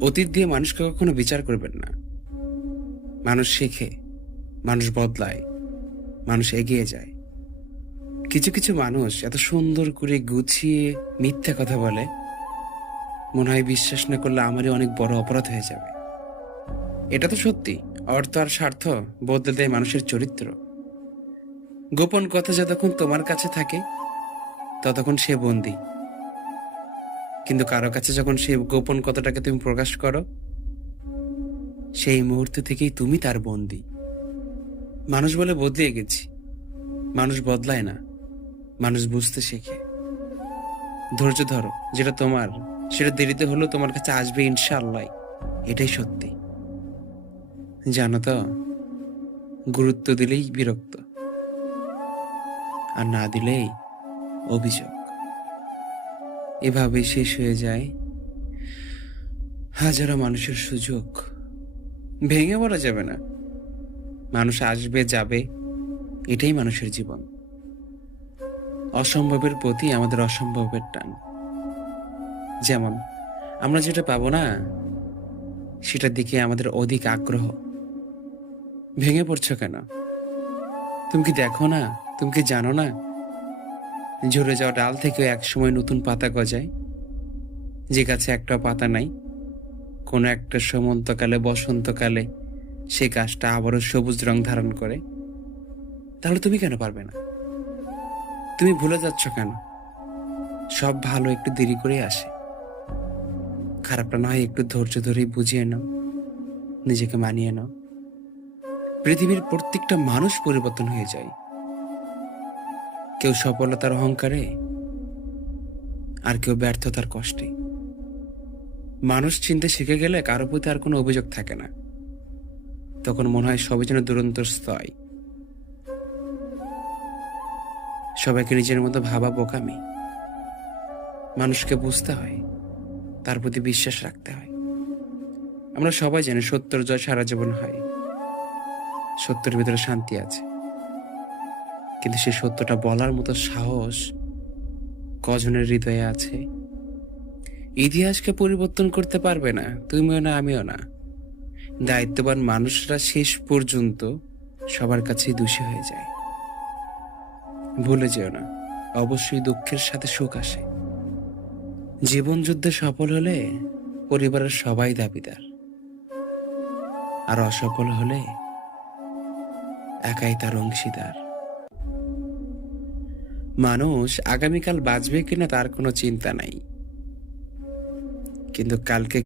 অতীত দিয়ে মানুষকে কখনো বিচার করবেন না। মানুষ শেখে, মানুষ বদলায়, মানুষ এগিয়ে যায়। কিছু কিছু মানুষ এত সুন্দর করে গুছিয়ে মিথ্যা কথা বলে, মনে হয় বিশ্বাস না করলে আমারই অনেক বড় অপরাধ হয়ে যাবে। এটা তো সত্যি। অর্থ আর স্বার্থ বদলে দেয় মানুষের চরিত্র। গোপন কথা যতক্ষণ তোমার কাছে থাকে ততক্ষণ সে বন্দী, কিন্তু কারো কাছে যখন সেই গোপন কথাটাকে তুমি প্রকাশ করো, সেই মুহূর্ত থেকেই তুমি তার বন্দী। মানুষ বলে বদলে গেছি, মানুষ বদলায় না, মানুষ বুঝতে শেখে। ধৈর্য ধরো, যেটা তোমার সেটা দেরিতে হলেও তোমার কাছে আসবে ইনশাআল্লাহ। এটাই সত্যি। জানো তো, গুরুত্ব দিলেই বিরক্ত, আর না দিলেই অভিযোগ। এভাবেই শেষ হয়ে যায় হাজারো মানুষের সুযোগ। ভেঙে পড়া যাবে না। মানুষ আসবে যাবে, এটাই মানুষের জীবন। অসম্ভবের প্রতি আমাদের অসম্ভবের টান। যেমন আমরা যেটা পাবো না, সেটার দিকে আমাদের অধিক আগ্রহ। ভেঙে পড়ছো কেন? তুমি কি দেখো না, তুমি কি জানো না, ঝরে যাওয়া ডাল থেকেও একসময় নতুন পাতা গজায়। যে গাছে একটা পাতা নাই, কোনো একটা সীমন্তকালে বসন্তকালে সেই গাছটা আবারও সবুজ রং ধারণ করে। তাহলে তুমি কেন পারবে না? তুমি ভুলে যাচ্ছ কেন? সব ভালো একটু দেরি করে আসে। খারাপটা না হয় একটু ধৈর্য ধরেই বুঝিয়ে নাও, নিজেকে মানিয়ে নাও। পৃথিবীর প্রত্যেকটা মানুষ পরিবর্তন হয়ে যায়। কেউ সফলতার অহংকারে, আর কেউ ব্যর্থতার কষ্টে। মানুষ চিনতে শিখে গেলে কারো প্রতি আর কোনো অভিযোগ থাকে না। তখন মনে হয় সবাই যেন দুরন্ত স্তয়। সবাইকে নিজের মতো ভাবা বোকামি। মানুষকে বুঝতে হয়, তার প্রতি বিশ্বাস রাখতে হয়। আমরা সবাই জানি সত্যের জয় সারা জীবন হয়। সত্যের ভিতরে শান্তি আছে, কিন্তু সেই সত্যটা বলার মতো সাহস কজনের হৃদয়ে আছে? ইতিহাসকে পরিবর্তন করতে পারবে না, তুমিও না, আমিও না। দায়িত্ববান মানুষরা শেষ পর্যন্ত সবার কাছেই দোষী হয়ে যায়। ভুলে যেও না, অবশ্যই দুঃখের সাথে সুখ আসে। জীবন যুদ্ধে সফল হলে পরিবারের সবাই দাবিদার, আর অসফল হলে একাই তার অংশীদার। মানুষ আগামীকাল বাঁচবে কিনা তার কোনো চিন্তা নাই, কিন্তু কালকে